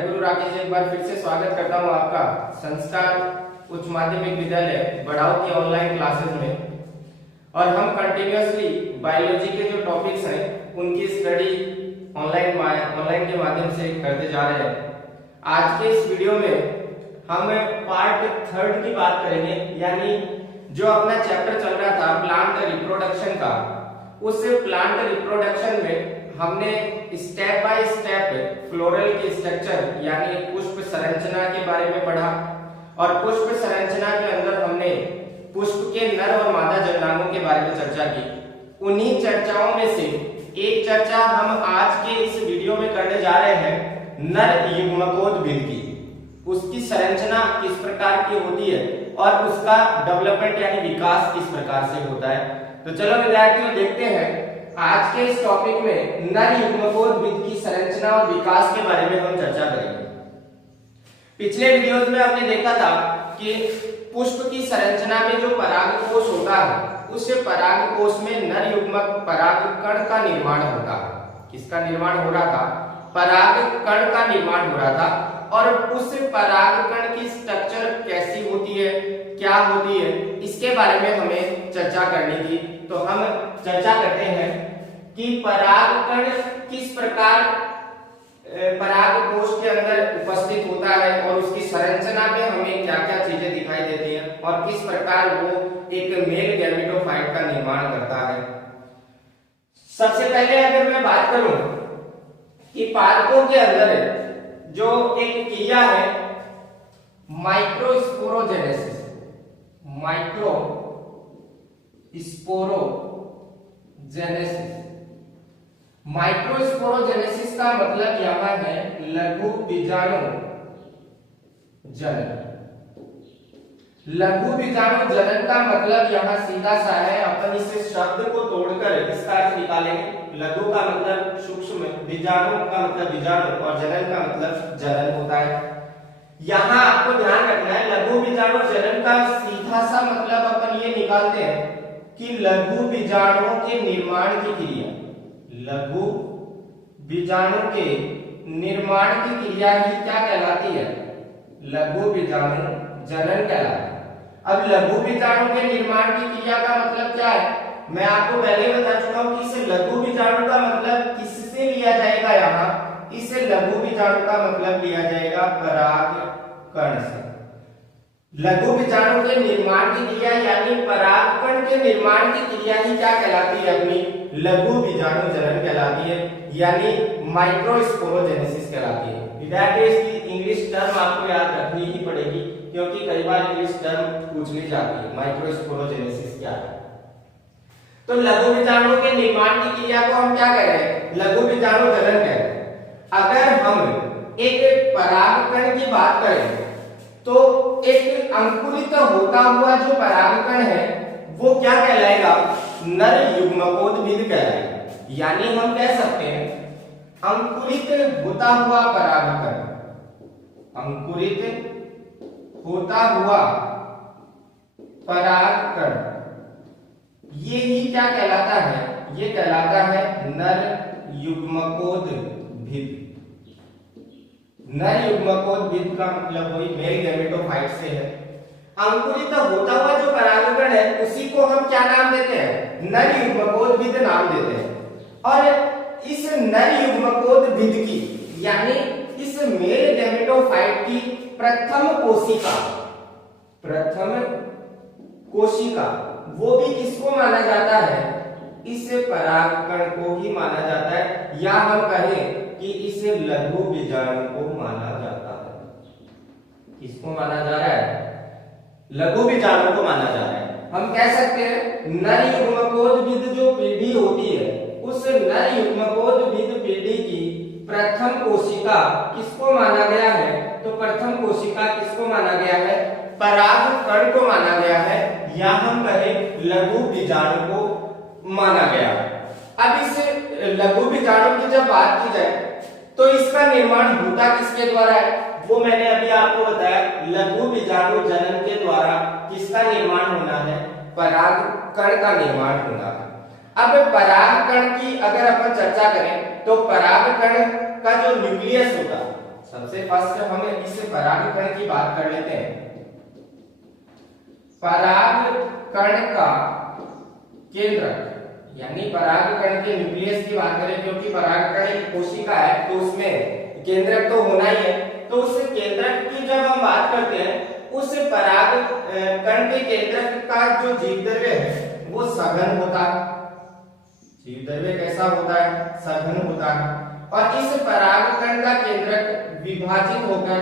मैं गुरु राकेश एक बार फिर से स्वागत करता हूं आपका संस्कार उच्च माध्यमिक विद्यालय बढ़ाओ की ऑनलाइन क्लासेस में। और हम कंटिन्यूअसली बायोलॉजी के जो टॉपिक्स हैं उनकी स्टडी ऑनलाइन के माध्यम से करते जा रहे हैं। आज के इस वीडियो में हम पार्ट 3 की बात करेंगे, यानी जो अपना चैप्टर चल रहा था प्लांट रिप्रोडक्शन का, उस प्लांट रिप्रोडक्शन में हमने स्टेप बाय स्टेप फ्लोरल के स्ट्रक्चर यानी पुष्प संरचना के बारे में पढ़ा। और पुष्प संरचना के अंदर हमने पुष्प के नर और मादा जननांगों के बारे में चर्चा की। उन्हीं चर्चाओं में से एक चर्चा हम आज के इस वीडियो में करने जा रहे हैं, नर युग्मकोद्भिद की। उसकी संरचना किस प्रकार की होती है और उसका डेवलपमेंट यानी विकास किस प्रकार से होता है। तो चलो विद्यार्थियों देखते हैं आज के इस टॉपिक में नर युग्मकोद्भिद की संरचना और विकास के बारे में हम चर्चा करेंगे। पिछले वीडियोस में हमने देखा था कि पुष्प की संरचना में जो परागकोश होता है, उस परागकोश में नर युग्मक परागकण का निर्माण होता है। किसका निर्माण हो रहा था? परागकण का निर्माण हो रहा था। और उस परागकण की स्ट्रक्चर कैसी होती है, क्या होती है, इसके बारे में हमें चर्चा करनी थी। तो हम चर्चा करते हैं कि परागकण किस प्रकार परागकोश के अंदर उपस्थित होता है और उसकी संरचना में हमें क्या क्या चीजें दिखाई देती हैं और किस प्रकार वो एक मेल गैमेटोफाइट का निर्माण करता है। सबसे पहले अगर मैं बात करूं कि पादपों के अंदर जो एक क्रिया है माइक्रोस्पोरोजेनेसिस, माइक्रोस्पोरोजेनेसिस का मतलब यहाँ है लघु बीजाणु जनन। लघु बीजाणु जनन का मतलब यहाँ सीधा सा है, अपन इस शब्द को तोड़कर इसका अर्थ निकालेंगे। लघु का मतलब सूक्ष्म, बीजाणु का मतलब बीजाणु और जनन का मतलब जनन होता है। यहाँ आपको ध्यान रखना है, लघु बीजाणु जनन का सीधा सा मतलब अपन ये निकालते हैं कि लघु बीजाणुओं के निर्माण की क्रिया, लघु बीजाणु के निर्माण की क्रिया ही क्या कहलाती है? लघु बीजाणु जनन कहलाता है। अब लघु बीजाणु के निर्माण की क्रिया का मतलब क्या है? मैं आपको पहले बता चुका हूं कि इस लघु बीजाणु का मतलब किससे लिया जाएगा। यहाँ इस लघु बीजाणु का मतलब लिया जाएगा परागकण से। लघु बीजाणु के निर्माण की क्रिया यानी परागकण के निर्माण की क्रिया ही क्या कहलाती है? अपनी लघु बीजाणु जनन कहलाती है, यानी माइक्रोस्पोरोजेनेसिस कहलाती है। विद्यार्थी इसकी इंग्लिश टर्म आपको याद रखनी ही पड़ेगी, क्योंकि कई बार इंग्लिश टर्म पूछ ली जाती है। माइक्रोस्पोरोजेनेसिस क्या है? तो लघु बीजाणु के निर्माण की क्रिया को हम क्या कह रहे हैं? लघु बीजाणु जनन कह रहे हैं। अगर हम एक परागकण की बात करें तो एक अंकुरित होता हुआ जो परागकण है वो क्या कहलाएगा? नर युग्मकोद्भिद कहलाएगा। यानी हम कह सकते हैं अंकुरित होता हुआ परागकण, अंकुरित होता हुआ परागकण, ये ही क्या कहलाता है? ये कहलाता है नर युग्मकोद्भिद। नर युग्मकोद्भिद का मतलब वही मेल गैमेटोफाइट से है। अंकुरित होता हुआ जो परागकण है उसी को हम क्या नाम देते हैं? नर युग्मकोद्भिद नाम देते हैं। और इस नर युग्मकोद्भिद की यानी इस मेल गैमेटोफाइट की प्रथम कोशिका वो भी किसको माना जाता है? इस परागकण को ही माना जाता है, या हम कहें कि इस लघु बीजाणु को माना जाता है। किसको माना जा रहा है? लघु बीजाणु को माना जा रहा है। हम कह सकते हैं नर युग्मकोद्भिद जो पीढ़ी होती है, उस नर युग्मकोद्भिद पीढ़ी की प्रथम कोशिका किसको माना गया है? तो प्रथम कोशिका किसको माना गया है? परागकण को माना गया है, या हम कहें लघु बीजाणु को माना गया। अब इस लघु बीजाणु की जब बात की जाए तो इसका निर्माण होता किसके द्वारा है? वो मैंने अभी आपको बताया, लघु बीजाणु जनन के द्वारा किसका निर्माण होना है? परागकण का निर्माण होना है। अब परागकण की अगर अपन चर्चा करें तो परागकण का जो न्यूक्लियस होता है, सबसे फर्स्ट हम इस परागकण की बात कर लेते हैं। परागकण का केंद्रक, यानी परागकण के न्यूक्लियस की बात करें, क्योंकि परागकण एक कोशिका है तो उसमें केंद्रक तो होना ही है। तो उस केंद्रक की जब हम बात करते हैं, उस परागकण के केंद्रक का जो जीवद्रव्य है वो सघन होता है। जीवद्रव्य कैसा होता है? सघन होता है। और इस परागकण का केंद्रक विभाजित होकर,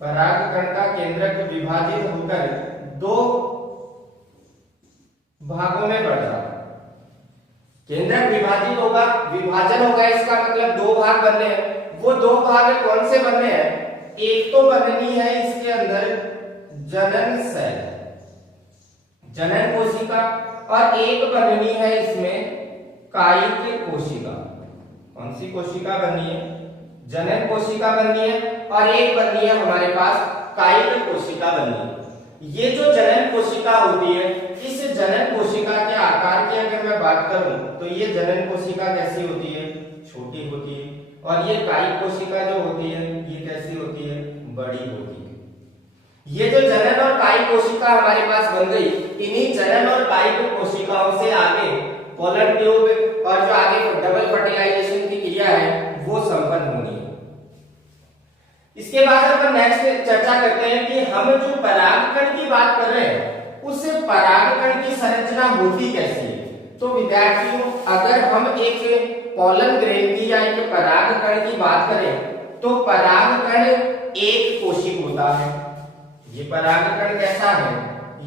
परागकण का केंद्रक विभाजित होकर दो भागों में बढ़ जाता है। केंद्रक विभाजित होगा, विभाजन होगा, इसका मतलब दो भाग बनने हैं। वो दो भाग कौन से बनने हैं? एक तो बननी है इसके अंदर जनन सेल, जनन कोशिका, और एक बननी है इसमें कायिक कोशिका। कौन सी कोशिका बननी है? जनन कोशिका बननी है, और एक बननी है हमारे पास कायिक कोशिका बननी है। ये जो जनन कोशिका होती है, इस जनन कोशिका के आकार की अगर मैं बात करूं तो ये जनन कोशिका कैसी होती है? छोटी होती है। और ये कायिक कोशिका जो होती है ये कैसी होती है? बड़ी होती है। ये जो जनन और कायिक कोशिका हमारे पास बन गई, इन्हीं जनन और कायिक कोशिकाओं से आगे पोलर ट्यूब और जो आगे डबल फर्टिलाइजेशन की क्रिया है वो संपन्न होनी है। इसके बाद अपन नेक्स्ट चर्चा करते हैं कि हम जो परागकण की बात कर रहे हैं उस परागकण की संरचना होती कैसी है। तो विद्यार्थियों, अगर हम एक पोलन ग्रेन की या एक परागकण की बात करें तो परागकण एक कोशिक होता है। ये परागकण कैसा है?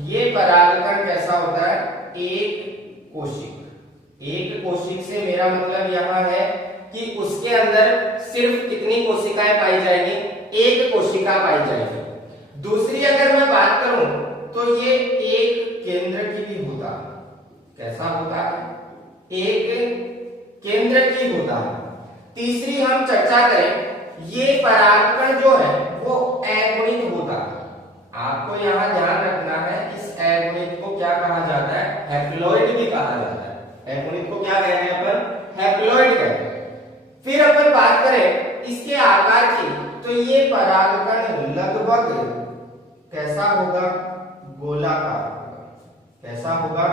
ये परागकण कैसा होता है? एक कोशिक। एक कोशिक से मेरा मतलब यहां है कि उसके अंदर सिर्फ कितनी कोशिकाएं पाई जाएंगी? एक कोशिका पाई जाएगी। दूसरी अगर मैं बात करूं तो ये एक केंद्र की भी होता है। कैसा होता है? एक केंद्र की होता है। तीसरी हम चर्चा करें, ये परागकण जो है वो अगुणित होता है। आपको यहां ध्यान रखना है, इस अगुणित को क्या कहा जाता है? हैप्लॉइड भी कहा जाता है। अगुणित को क्या कहते हैं अपन? हैप्लॉइड कहते हैं। फिर अपन बात करें इसके आकार की, तो ये परागकण लगभग कैसा होगा? गोलाकार। कैसा होगा?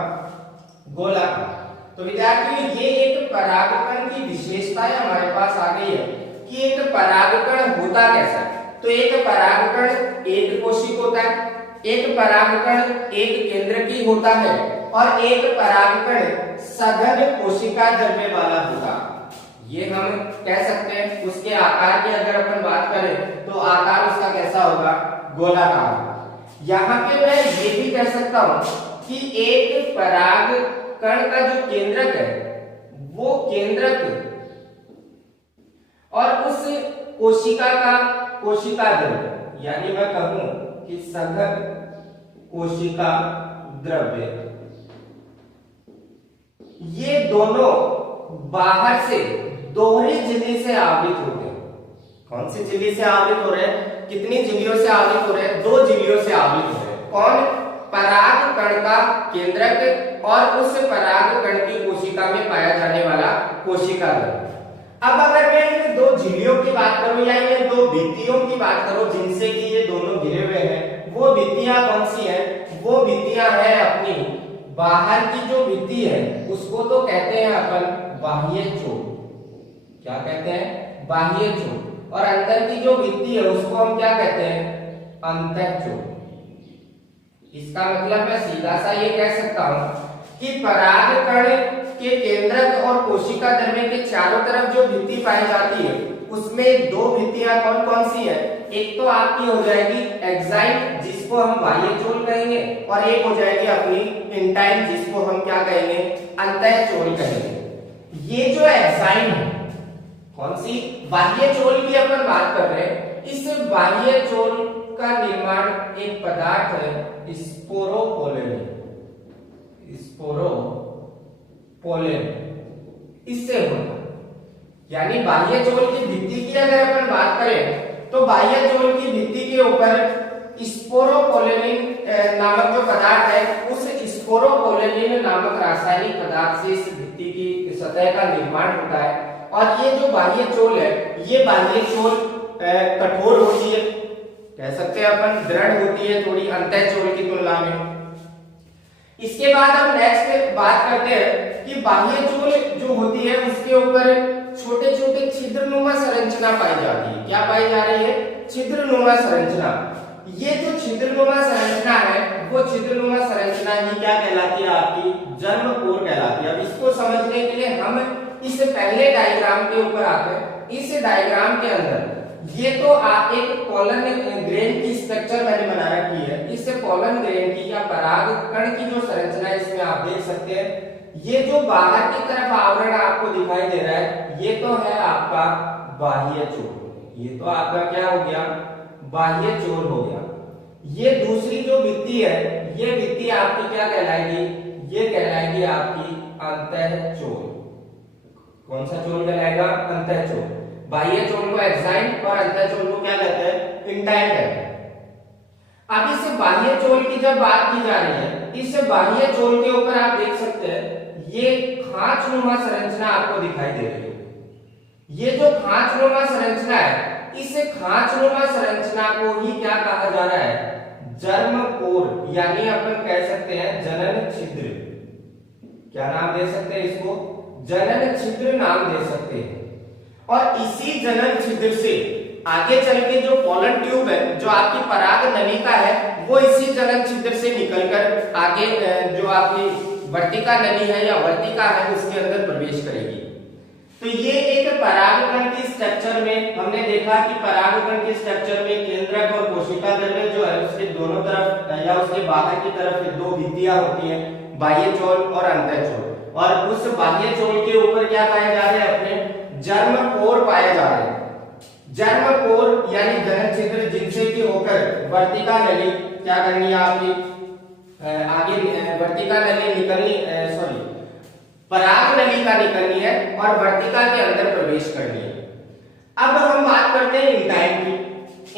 गोलाकार। तो विद्यार्थियों, ये एक परागकण की विशेषताएं हमारे पास आ गई है कि एक परागकण होता कैसा है। तो एक परागकण एक कोशिक होता है, एक परागकण एक केंद्रकी होता है, और एक परागकण सघन कोशिका द्रव्य वाला होता है। ये हम कह सकते हैं। उसके आकार की अगर अपन बात करें तो आकार उसका कैसा होगा? गोलाकार। यहाँ पे मैं ये भी कह सकता हूं कि एक परागकण का जो केंद्रक है वो केंद्रक और उस कोशिका का कोशिका द्रव्य, यानी मैं कहूं कि सघन कोशिका द्रव्य, ये दोनों बाहर से दोहरी झिल्ली से आवृत होते हैं। कौन सी झिल्ली से आवृत हो रहे हैं? कितनी झिल्लियों से आवृत हो रहे हैं? दो झिल्लियों से आवृत हो रहे हैं। कौन? परागकण का केंद्रक और उस परागकण की कोशिका में पाया जाने वाला कोशिका द्रव्य। अब अगर मैं इन दो झिल्लियों की बात करूं या इन दो भित्तियों की बात करूं जिनसे कि ये दोनों घिरे हुए हैं, वो भित्तियां कौन सी हैं? वो भित्तियां हैं अपनी बाहर की जो भित्ति है उसको तो कहते हैं अपन बाह्य चोट। क्या कहते हैं? बाह्य चोट। और अंदर की जो भित्ति है उसको हम क्या कहते हैं? अंतःचोट। इसका मतलब मैं सीधा सा ये कह सकता हूं कि परागकण के केंद्रक और कोशिका द्रव्य के चारों तरफ जो भित्ति पाई जाती है उसमें दो भित्तियां कौन कौन सी है? एक तो आपकी हो जाएगी एक्साइन, जिसको हम बाह्य चोल कहेंगे, और एक हो जाएगी अपनी इंटाइन, जिसको हम क्या कहेंगे? अंतःचोल कहेंगे। ये जो एक्साइन है, कौन सी? बाह्य चोल की अपन बात कर रहे हैं। इस बाह्य चोल का निर्माण एक पदार्थ है स्पोरोपोलेन। स्पोरोपोलेन इससे होता है। यानी बाह्य चोल की भित्ति की अगर अपन बात करें तो बाह्य चोल की भित्ति के ऊपर स्पोरोपोलेनिन नामक जो पदार्थ है, उस स्पोरोपोलेनिन नामक रासायनिक पदार्थ से इस भित्ति की सतह का निर्माण होता है। और ये जो बाह्य चोल है, ये बाह्य चोल कठोर होती है, कह सकते हैं अपन दृढ़ होती है थोड़ी अंतः चोल की तुलना में। इसके बाद हम नेक्स्ट बात करते हैं कि बाह्य चोल जो होती है उसके ऊपर छोटे छोटे छिद्रनुमा संरचना पाई जाती है। क्या पाई जा रही है? छिद्रनुमा संरचना। ये जो छिद्रनुमा संरचना है वो छिद्रनुमा संरचना ही क्या कहलाती है? आपकी जन्मकोर कहलाती है। अब इसको समझने के लिए हम इस पहले डायग्राम के ऊपर आते हैं। इस डायग्राम के अंदर ये तो एक पोलन ग्रेन की स्ट्रक्चर मैंने बना रखी है। इस पोलन ग्रेन की या पराग कण की जो संरचना है इसमें आप देख सकते हैं, ये जो बाहर की तरफ आवरण आपको दिखाई दे रहा है ये तो है आपका बाह्य चोल। ये तो आपका क्या हो गया? बाह्य चोल हो गया। ये दूसरी जो भित्ति है, ये भित्ति आपकी क्या कहलाएगी? ये कहलाएगी आपकी अंतः चोल। कौन सा चोल कहलाएगा? अंतः चोल। बाह्य चोल को एक्साइन और अंतः चोल को क्या कहते हैं? इंटाइन कहते हैं। अब इस बाह्य चोल की जब बात की जा रही है, इस बाह्य चोल के ऊपर आप देख सकते हैं ये खांचनुमा संरचना आपको दिखाई दे रही है। ये जो खांचनुमा संरचना है, इस खांचनुमा संरचना को ही क्या कहा जा रहा है? जर्मकोर, यानी अपन कह सकते हैं जनन छिद्र। क्या नाम दे सकते हैं इसको? जनन छिद्र नाम दे सकते हैं। और इसी जनन छिद्र से आगे चल के जो पोलन ट्यूब है, जो आपकी पराग नलिका है, वो इसी जनन छिद्र से निकलकर आगे जो आपकी वर्तिका नली है या वर्तिका है उसके अंदर प्रवेश करेगी। तो ये एक परागकण की स्ट्रक्चर में हमने देखा कि परागकण के स्ट्रक्चर में केंद्रक और कोशिका द्रव्य जो है उसके दोनों तरफ या उसके बाहर की तरफ दो भित्तियां होती हैं, बाह्य चोल और अंतः चोल। और उस बाह्य चोल के ऊपर क्या पाए जा रहे हैं? अपने जर्मकोर पाए जा रहे हैं। जर्मकोर यानी जनन छिद्र जिनसे कि होकर वर्तिका नली क्या करनी है आपकी? आगे वर्तिका नली निकलनी, सॉरी पराग नलिका निकलनी है और वर्तिका के अंदर प्रवेश करनी है। अब हम बात करते हैं इंटाइन की।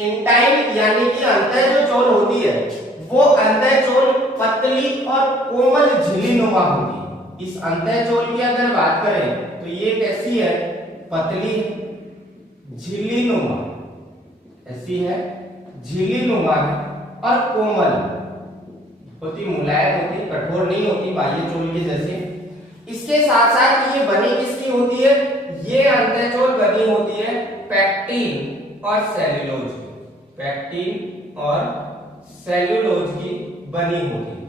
इंटाइन यानी कि अंतः जो चोल होती है वो अंतः चोल पतली और कोमल झिल्लीनुमा होती है। इस अंतः चोल की अगर बात करें तो ये कैसी है? पतली झिल्लीनुमा, ऐसी है, झिल्लीनुमा है और कोमल होती, मुलायम होती, कठोर नहीं होती बाह्य चोल के जैसे। इसके साथ साथ ये बनी किसकी होती है? ये अंतः चोल बनी होती है पैक्टिन और सेल्यूलोज की। पैक्टिन और सेल्यूलोज की बनी होती है।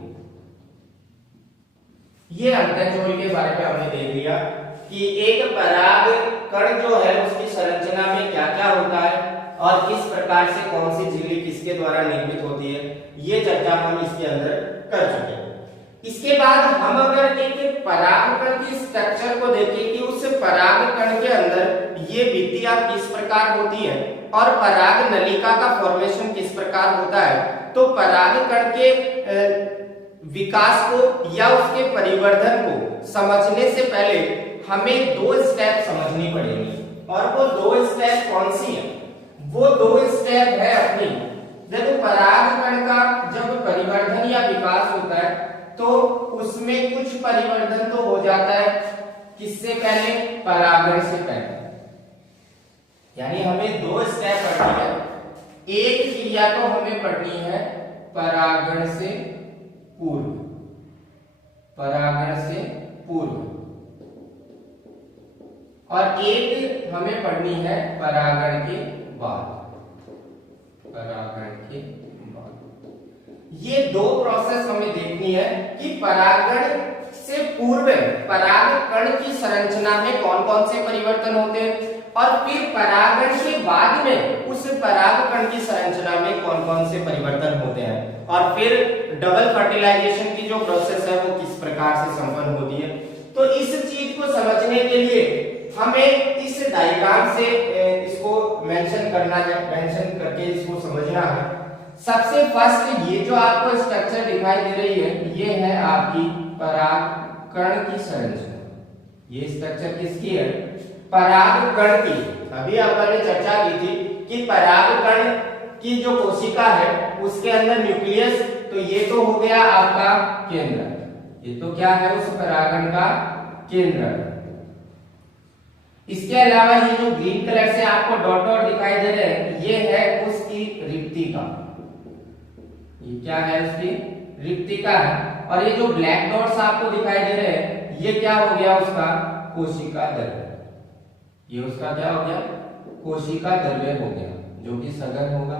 ये अंतः चोल के बारे में हमने देख लिया कि एक पराग कण जो है उसकी संरचना में क्या क्या होता है और किस प्रकार से कौन सी झिल्ली किसके द्वारा निर्मित होती है, ये चर्चा हम इसके अंदर कर चुके हैं। इसके बाद हम अगर एक परागकण की स्ट्रक्चर को देखें कि उस परागकण के अंदर ये भित्तियां किस प्रकार होती हैं और पराग नलिका का फॉर्मेशन किस प्रकार होता है, तो परागकण के विकास को या उसके परिवर्धन को समझने से पहले हमें दो स्टेप समझनी पड़ेगी। और वो दो स्टेप कौन सी है? वो दो स्टेप है अपनी, देखो परागकण का जब परिवर्धन या विकास होता है तो उसमें कुछ परिवर्तन तो हो जाता है, किससे पहले? परागण से पहले। यानी हमें दो स्टेप पढ़नी है। एक क्रिया तो हमें पढ़नी है परागण से पूर्व, परागण से पूर्व, और एक हमें पढ़नी है परागण के बाद, परागण के बाद। ये दो प्रोसेस हमें देखनी है कि परागण से पूर्व परागकण की संरचना में कौन कौन से परिवर्तन होते हैं और फिर परागण के बाद में उस परागकण की संरचना में कौन कौन से परिवर्तन होते हैं, और फिर डबल फर्टिलाइजेशन की जो प्रोसेस है वो किस प्रकार से संपन्न होती है। तो इस चीज को समझने के लिए हमें इस डायग्राम से इसको मेंशन करना है, मेंशन करके इसको समझना है। सबसे फर्स्ट ये जो आपको स्ट्रक्चर दिखाई दे रही है ये है आपकी परागकण की संरचना। ये स्ट्रक्चर किसकी है? परागकण की। अभी अपन ने चर्चा की थी कि परागकण की जो कोशिका है उसके अंदर न्यूक्लियस, तो ये तो हो गया आपका केंद्र, ये तो क्या है उस परागण का केंद्र। इसके अलावा ये जो ग्रीन कलर से आपको डॉट डॉट दिखाई दे रहे हैं, ये है उसकी रिक्तिका। ये क्या है? उसकी रिक्तिका है। और ये जो ब्लैक डॉट्स आपको दिखाई दे रहे हैं, ये क्या हो गया? उसका कोशिका द्रव्य। ये उसका क्या हो गया? कोशिका द्रव्य हो गया, जो कि सघन होगा।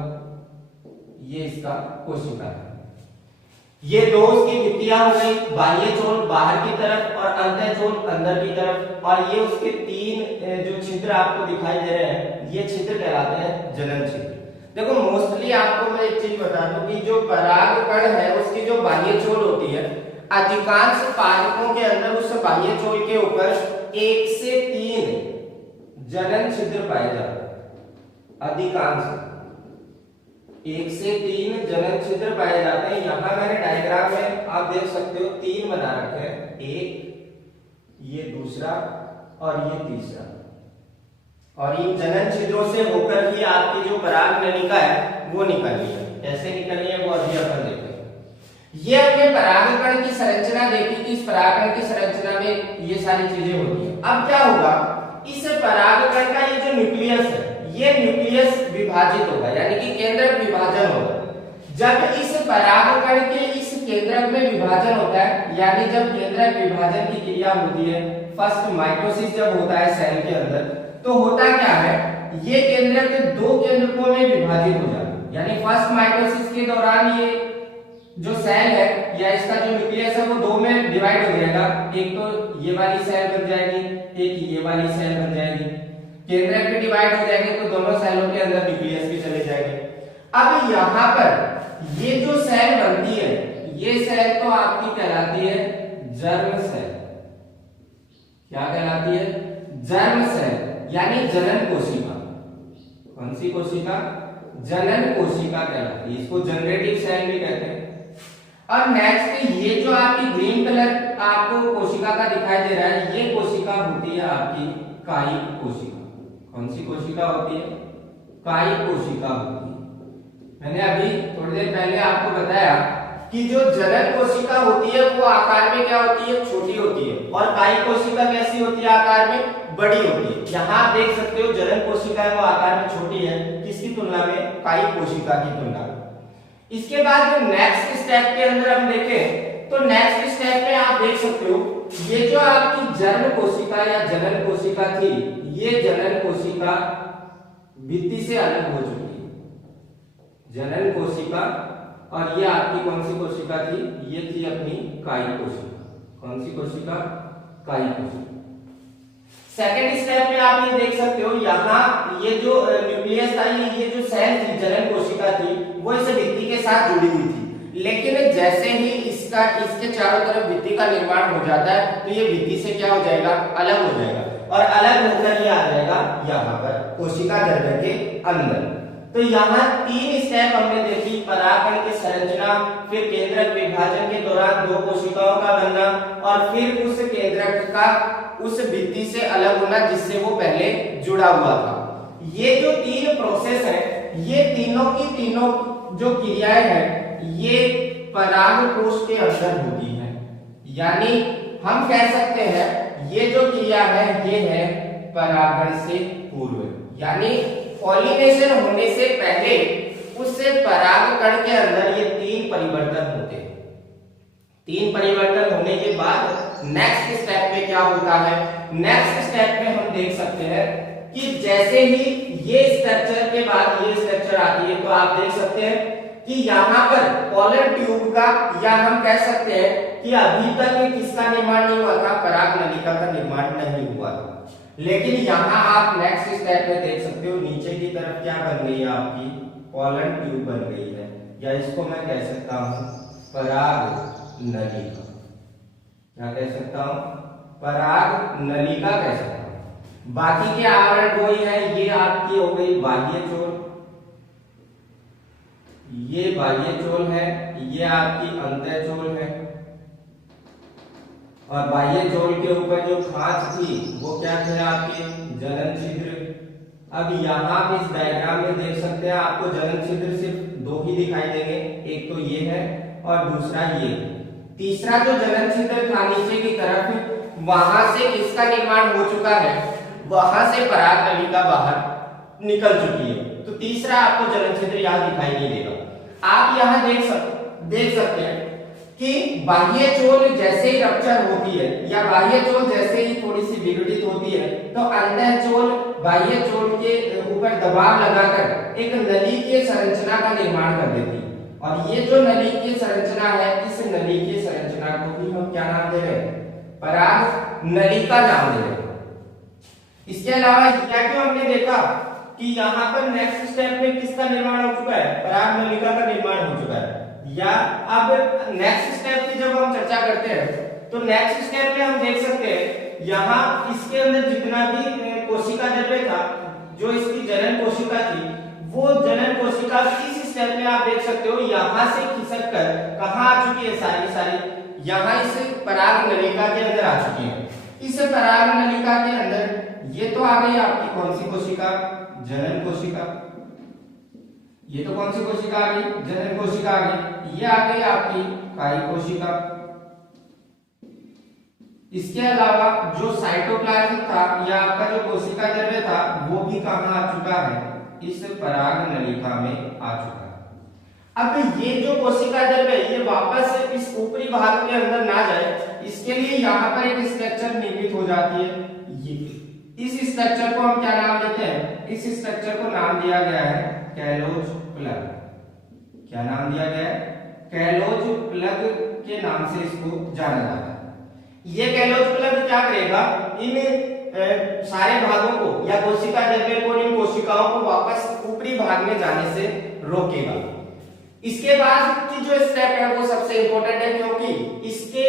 ये इसका कोशिका है। ये दो उसकी भित्तियां हो गई, बाह्य चोल बाहर की तरफ और अंतः चोल अंदर की तरफ। और ये उसके तीन जो छिद्र आपको दिखाई दे रहे हैं, ये छिद्र कहलाते हैं जनन छिद्र। देखो मोस्टली आपको मैं एक चीज बता दूं कि जो परागकण है उसकी जो बाह्य चोल होती है, अधिकांश पादपों के अंदर उस बाह्य चोल के ऊपर 1 से 3 जनन छिद्र पाए जाते हैं। अधिकांश 1 से 3 जनन छिद्र पाए जाते हैं। यहां मैंने डायग्राम में आप देख सकते हो 3 बना रखे हैं, एक, ये दूसरा और ये तीसरा। और इन जनन छिद्रों से होकर ही आपकी जो पराग नलिका है वो निकलनी है। कैसे निकलनी है वो अभी अपन देखेंगे। ये हमने परागकण की संरचना देखी कि इस परागकण की संरचना में ये सारी चीजें होती है। अब क्या होगा? इस परागकण का ये जो न्यूक्लियस है, ये न्यूक्लियस विभाजित होगा, यानी कि केंद्रक विभाजन होगा। जब इस परागकण के इस केंद्रक में विभाजन होता है, यानी जब केंद्रक विभाजन की क्रिया होती है, फर्स्ट माइटोसिस जब होता है सेल के अंदर, तो होता क्या है? ये केंद्रक 2 केंद्रकों में विभाजित हो जाता है। यानी फर्स्ट माइटोसिस के दौरान ये जो सेल है या इसका जो न्यूक्लियस है वो 2 में डिवाइड हो जाएगा। एक तो ये वाली सेल बन जाएगी, एक ये वाली सेल बन जाएगी। केंद्रक भी डिवाइड हो जाएंगे तो दोनों सेलों के अंदर न्यूक्लियस भी चले जाएंगे। अब यहाँ पर ये जो सेल बनती है, ये सेल तो आपकी कहलाती है जर्म सेल। क्या कहलाती है? जर्म सेल, यानी जनन कोशिका। कौन सी कोशिका? जनन कोशिका कहलाती है। इसको जनरेटिव सेल भी कहते हैं। और नेक्स्ट ये जो आपकी ग्रीन कलर आपको कोशिका का दिखाई दे रहा है, ये कोशिका होती है आपकी कायिक कोशिका। कौन सी कोशिका होती है? कायिक कोशिका होती है। मैंने अभी थोड़ी देर पहले आपको बताया कि जो जनन कोशिका होती है वो आकार में क्या होती है? छोटी होती है। और कायिक कोशिका कैसी होती है? आकार में बड़ी होती है। यहाँ आप देख सकते हो जनन कोशिका है वो आकार में छोटी है, किसकी तुलना में? कायिक कोशिका की तुलना में। इसके बाद जो नेक्स्ट स्टेप के अंदर हम देखें तो नेक्स्ट स्टेप में आप देख सकते हो ये जो आपकी जर्म कोशिका या जनन कोशिका थी, ये जनन कोशिका भित्ति से अलग हो चुकी है। जनन कोशिका। और ये आपकी कौन सी कोशिका थी? ये थी अपनी कायिक कोशिका। कौन सी कोशिका? कायिक कोशिका। सेकेंड स्टेप में आप ये देख सकते हो, यहाँ ये जो न्यूक्लियस था, ये जो सेल थी, जनन कोशिका थी, वो इस भित्ति के साथ जुड़ी हुई थी। लेकिन जैसे ही इसके चारों तरफ भित्ति का निर्माण हो जाता है तो ये भित्ति से क्या हो जाएगा? अलग हो जाएगा। और अलग होकर ये आ जाएगा यहाँ पर कोशिका द्रव्य के अंदर। तो यहाँ 3 स्टेप हमने देखी, परागकण की संरचना, फिर केंद्रक विभाजन के दौरान 2 कोशिकाओं का बनना, और फिर उस केंद्रक का उस भित्ति से अलग होना जिससे वो पहले जुड़ा हुआ था। ये जो 3 प्रोसेस है, ये तीनों की तीनों जो क्रियाएं हैं, ये परागकोश के अंदर होती है। यानी हम कह सकते हैं ये जो क्रिया है ये है परागण से पूर्व। यानी पॉलिनेशन होने से पहले उस परागकण के अंदर ये 3 परिवर्तन होते हैं। 3 परिवर्तन होने के बाद नेक्स्ट स्टेप में क्या होता है? नेक्स्ट स्टेप में हम देख सकते हैं कि जैसे ही ये स्ट्रक्चर के बाद ये स्ट्रक्चर आती है तो आप देख सकते हैं कि यहाँ पर पोलर ट्यूब का, या हम कह सकते हैं कि अभी तक किसका निर्माण नहीं हुआ था? पराग नलिका का निर्माण नहीं हुआ था। लेकिन यहाँ आप नेक्स्ट स्टेप में देख सकते हो नीचे की तरफ क्या बन गई है? आपकी पोलर ट्यूब बन गई है, या इसको मैं कह सकता हूँ पराग नलिका। क्या कह सकता हूँ? पराग नलिका कह सकता हूँ। बाकी के आवरण वही है। ये आपकी हो गई बाह्य चोल, ये बाह्य चोल है, ये आपकी अंतः चोल है, और बाह्य चोल के ऊपर जो खांच थी वो क्या थे? आपके जनन छिद्र। अब यहाँ आप इस डायग्राम में देख सकते हैं, आपको जनन छिद्र सिर्फ 2 ही दिखाई देंगे, एक तो ये है और दूसरा ये। तीसरा जो जनन छिद्र था नीचे की तरफ, वहां से किसका निर्माण हो चुका है? वहां से पराग नलिका बाहर निकल चुकी है। तो तीसरा आपको जनन छिद्र यहाँ दिखाई नहीं देगा। आप यहाँ देख सकते हैं कि बाह्य चोल जैसे ही रप्चर होती है या बाह्य चोल जैसे ही थोड़ी सी विघटित होती है तो अंतः चोल बाह्य चोल के ऊपर दबाव लगाकर एक नलिकीय संरचना का निर्माण कर देती है। और ये जो नलिकीय संरचना है, इस नलिकीय संरचना को भी हम क्या नाम दे रहे हैं? पराग नलिका नाम दे रहे हैं। इसके अलावा क्या क्यों हमने देखा कि यहाँ पर नेक्स्ट स्टेप में किसका निर्माण हो चुका है? पराग नलिका का निर्माण हो चुका है। या अब नेक्स्ट स्टेप की जब हम चर्चा करते हैं तो नेक्स्ट स्टेप में हम देख सकते हैं यहाँ इसके अंदर जितना भी कोशिका द्रव्य था, जो इसकी जनन कोशिका थी, वो जनन कोशिका इस स्टेप में आप देख सकते हो यहाँ से खिसक कर कहाँ आ चुकी है? सारी यहाँ इस पराग नलिका के अंदर आ चुकी है। इस पराग नलिका के अंदर ये तो आ गई आपकी कौन सी कोशिका? जनन कोशिका। ये तो कौन सी कोशिका आ गई? जनन कोशिका आ गई। ये आ गई आपकी कायी कोशिका। इसके अलावा जो साइटोप्लाज्म था या आपका जो कोशिका द्रव्य था वो भी कहां आ चुका है? इस पराग नलिका में आ चुका है। अब ये जो कोशिका द्रव्य ये वापस इस ऊपरी भाग के अंदर ना जाए, इसके लिए यहाँ पर एक स्ट्रक्चर निर्मित हो जाती है। इस स्ट्रक्चर को हम क्या नाम देते हैं? इस स्ट्रक्चर को नाम दिया गया है कैलोज प्लग। क्या नाम दिया गया है? कैलोज प्लग के नाम से इसको जाना जाता है। ये कैलोज प्लग क्या करेगा? इन सारे भागों को या कोशिका द्रव्य को, इन कोशिकाओं को वापस ऊपरी भाग में जाने से रोकेगा। इसके बाद की जो स्टेप है वो सबसे इंपॉर्टेंट है, क्योंकि इसके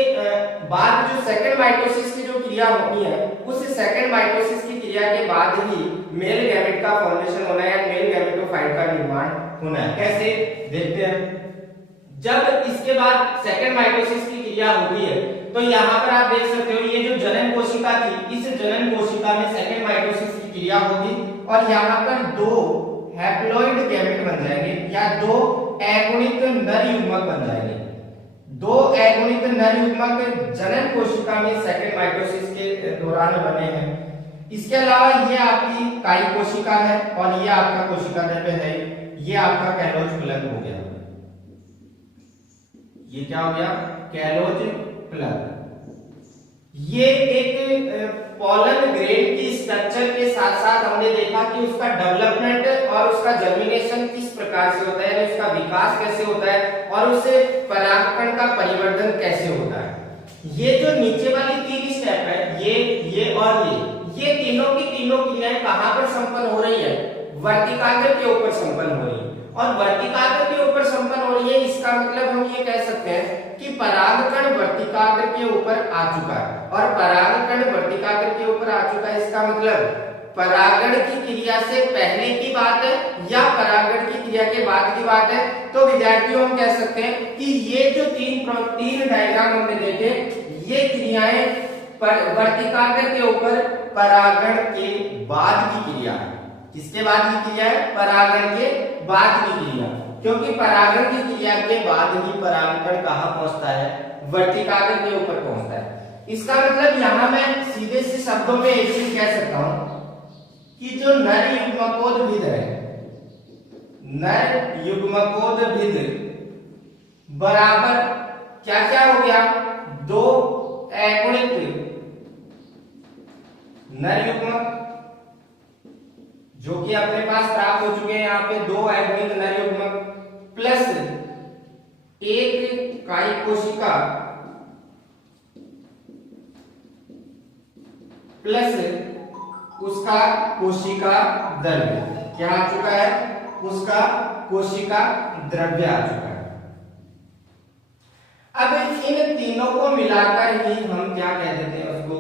बाद जो सेकंड माइटोसिस की जो क्रिया होनी है, उस सेकंड माइटोसिस की क्रिया के बाद ही मेल गैमेट का फॉर्मेशन होना है, मेल गैमेटोफाइट का निर्माण होना है। कैसे? देखते हैं। जब इसके बाद सेकंड माइटोसिस की क्रिया होती है तो यहाँ पर आप देख सकते हो ये जो जनन कोशिका थी, इस जनन कोशिका में सेकंड माइटोसिस की क्रिया होगी और यहाँ पर दो हैप्लॉइड गैमेट बन जाएंगे या दो अगुणित नर युग्मक बन जाएंगे। दो अगुणित नर युग्मक जनन कोशिका में सेकंड माइटोसिस के दौरान बने हैं। इसके अलावा ये आपकी कायी कोशिका है और ये आपका कोशिका द्रव्य है। ये आपका कैलोज प्लग हो गया। ये क्या हो गया? Callose plug. ये एक पॉलन ग्रेन की स्ट्रक्चर के साथ साथ हमने देखा कि उसका डेवलपमेंट और उसका जर्मिनेशन किस प्रकार से होता है, उसका विकास कैसे होता है और उससे परागकण का परिवर्धन कैसे होता है। ये जो नीचे वाली तीन स्टेप है, ये और ये तीनों की तीनों क्रियाएं कहां पर संपन्न हो रही है? वर्तिकाग्र के ऊपर संपन्न हो रही है। और वर्तिकाग्र के ऊपर संपन्न हो रही है, इसका मतलब हम ये कह सकते हैं कि परागकण वर्तिकाग्र के ऊपर आ चुका है। और परागकण वर्तिकाग्र के ऊपर आ चुका है, इसका मतलब परागण की क्रिया से पहले की बात है या परागण की क्रिया के बाद की बात है। तो विद्यार्थियों हम कह सकते हैं कि ये जो तीन डायग्राम हमने देखे, ये क्रियाएं वर्तिकाग्र के ऊपर परागण के बाद की क्रिया है। किसके बाद की क्रिया है? परागण के बाद की क्रिया। क्योंकि परागण की क्रिया के बाद ही परागकण कहां पहुंचता है? वर्तिकाग्र के ऊपर पहुंचता है। इसका मतलब यहां मैं सीधे से शब्दों में एक चीज कह सकता हूं कि जो नर युग्मकोद्भिद है, नर युग्मकोद्भिद बराबर क्या क्या हो गया? दो अगुणित नर युग्मक जो कि अपने पास प्राप्त हो चुके हैं। यहाँ पे दो अगुणित नर युग्मक प्लस एक कायी कोशिका प्लस उसका कोशिका द्रव्य क्या आ चुका है? उसका कोशिका द्रव्य आ चुका है। अब इन तीनों को मिलाकर ही हम क्या कह देते हैं? उसको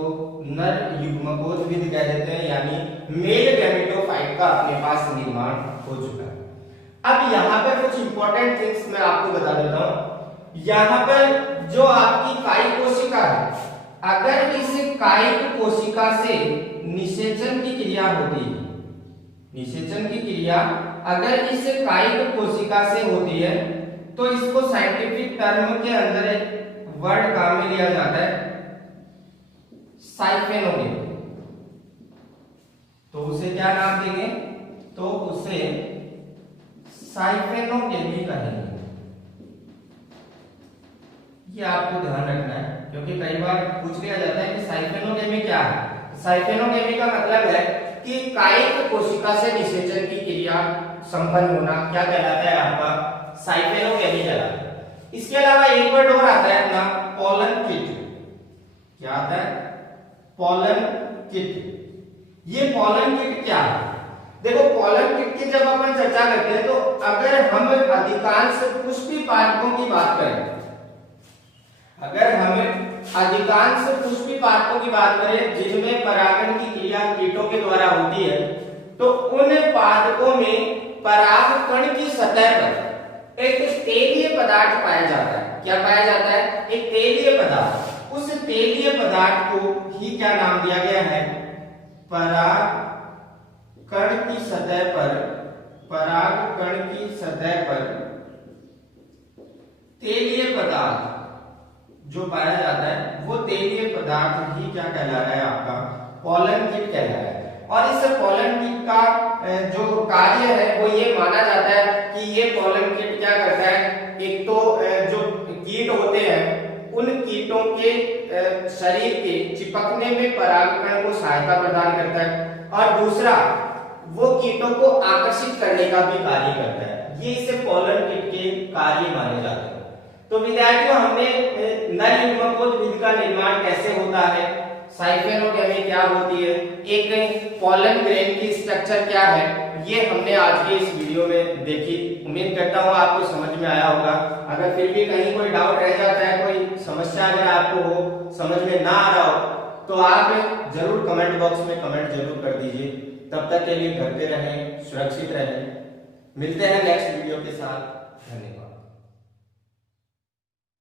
नर युग्मकोद्भिद कह देते हैं, यानी मेल गैमेटोफाइट का अपने पास निर्माण हो चुका है। अब यहाँ पर कुछ इंपॉर्टेंट थिंग्स मैं आपको बता देता हूं। यहाँ पर जो आपकी कायी कोशिका है, अगर इस कायिक कोशिका से निषेचन की क्रिया होती है, निषेचन की क्रिया अगर इस कायिक कोशिका से होती है तो इसको साइंटिफिक टर्म के अंदर एक वर्ड काम में लिया जाता है साइफेनोगेट। उसे क्या नाम देंगे, तो उसे साइफेनोगेमी कहेंगे। ये आपको ध्यान रखना है, क्योंकि कई बार पूछ लिया जाता है कि साइफेनोगेमी क्या है। साइफेनोगेमी का मतलब है कि कायिक कोशिका से निषेचन की क्रिया संपन्न होना क्या कहलाता है, आपका साइफेनोगेमी कहलाता है। इसके अलावा एक वर्ड और आता है अपना पोलन किट। क्या आता है, पोलन किट। ये पोलन किट क्या है, देखो पोलन किट की जब अपन चर्चा करते हैं तो अगर हम अधिकांश पुष्पी पादपों की बात करें, अगर हम अधिकांश पुष्पी पादपों की बात करें जिनमें परागण की क्रिया कीटों के द्वारा होती है, तो उन पादपों में परागकण की सतह पर एक तेलीय पदार्थ पाया जाता है। क्या पाया जाता है, एक तेलीय पदार्थ। उस तेलीय पदार्थ को ही क्या नाम दिया गया है, परागकण की सतह पर, परागकण की सतह पर तेलीय पदार्थ जो पाया जाता है वो तेलीय पदार्थ ही क्या कहला रहा है, आपका पोलन किट कहला रहा है। और इस पोलन किट का जो कार्य है वो ये माना जाता है कि ये पोलन किट क्या करता है, एक तो जो कीट होते हैं उन कीटों के शरीर के चिपकने में परागकण को सहायता प्रदान करता है, और दूसरा वो कीटों को आकर्षित करने का भी कार्य करता है। ये इसे पोलन किट के कार्य माने जाते हैं। तो विद्यार्थियों, हमने नर युग्मकों विधि का निर्माण कैसे होता है, साइफेनोगेमी क्या होती है, एक पोलन ग्रेन की स्ट्रक्चर क्या है, ये हमने आज के इस वीडियो में देखी। उम्मीद करता हूँ आपको समझ में आया होगा। अगर फिर भी कहीं कोई डाउट रह जाता है, कोई समस्या अगर आपको हो, समझ में ना आ रहा हो, तो आप जरूर कमेंट बॉक्स में कमेंट जरूर कर दीजिए। तब तक के लिए घर पे रहें, सुरक्षित रहें। मिलते हैं नेक्स्ट वीडियो के साथ। धन्यवाद।